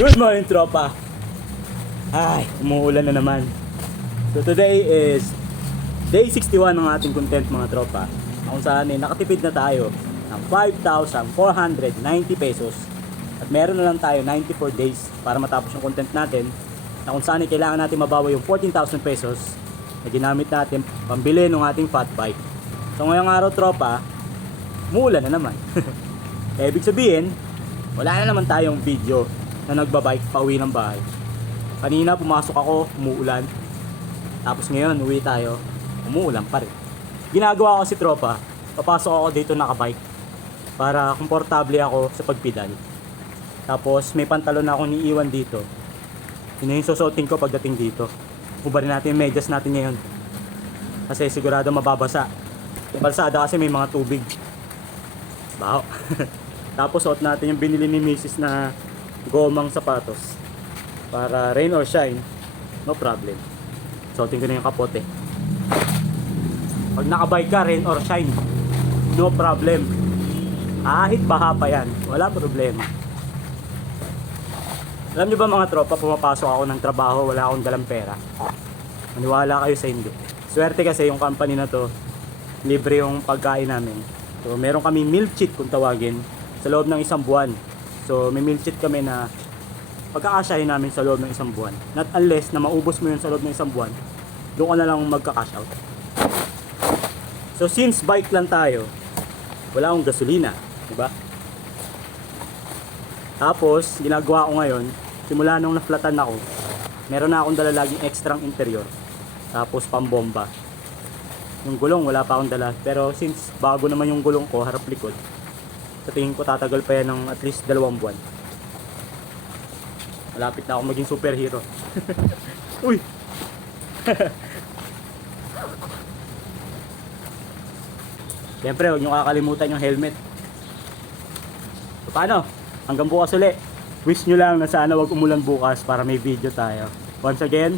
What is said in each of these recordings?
Good morning, tropa. Ay, umuulan na naman. So today is day 61 ng ating content, mga tropa. Kung saan nakatipid na tayo ng 5,490 pesos. At meron na lang tayo 94 days para matapos yung content natin. Na kung saan kailangan natin mabawi yung 14,000 pesos na ginamit natin pambili ng ating fat bike. So ngayong araw, tropa, umuulan na naman. Kaya ibig sabihin, wala na naman tayong video na nagbabike pauwi ng bahay. Kanina pumasok ako, umuulan. Tapos ngayon, uwi tayo, umuulan pa rin. Ginagawa ko si tropa, papasok ako dito nakabike para komportable ako sa pagpedal. Tapos may pantalon na ako niiwan dito. Yun yung susuotin ko pagdating dito. Hubarin natin yung medyas natin ngayon. Kasi sigurado mababasa. Yung balsada kasi may mga tubig. Baho. Tapos suot natin yung binili ni Mrs. na gomang sapatos para rain or shine, no problem. Suotin ko na yung kapote. Pag nakabike ka, rain or shine, no problem. Kahit baha pa yan, wala problema. Alam nyo ba, mga tropa, pumapasok ako ng trabaho, wala akong dalang pera. Maniwala kayo sa hindi. Swerte kasi yung company na to, libre yung pagkain namin. So meron kami meal cheat kung tawagin sa loob ng isang buwan. So may meal cheat kami na pagkakasyahin namin sa loob ng isang buwan. Not unless na maubos mo yun sa loob ng isang buwan, doon ka na lang magka-cash out. So since bike lang tayo, wala akong gasolina, diba? Tapos ginagawa ko ngayon, simula nung na-flatan ako, meron na akong dala laging extrang interior. Tapos pambomba. Yung gulong wala pa akong dala, pero since bago naman yung gulong ko, harap likod, sa tingin ko tatagal pa yan ng at least 2 buwan. Malapit na ako maging superhero. Uy! Siyempre, huwag nyo kakalimutan yung helmet. So paano? Hanggang bukas ulit. Wish nyo lang na sana wag umulan bukas para may video tayo. Once again,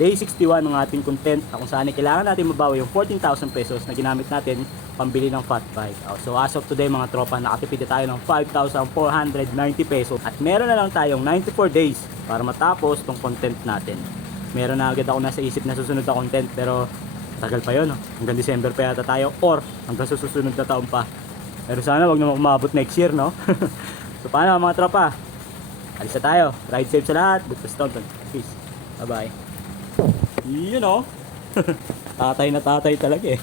day 61 ng ating content na kung saan kailangan natin mabawi yung 14,000 pesos na ginamit natin pambili ng fat bike. So as of today, mga tropa, nakatipid tayo ng 5,490 pesos at meron na lang tayong 94 days para matapos tong content natin. Meron na agad ako nasa isip na susunod na content, pero tagal pa yun, no? Hanggang December pa yata tayo or hanggang sa susunod na taon pa. Pero sana wag naman umabot next year, no? So paano, mga tropa? Alis na tayo. Ride safe sa lahat. Good Staunton. Peace. Bye bye. You know, tatay na tatay talaga eh.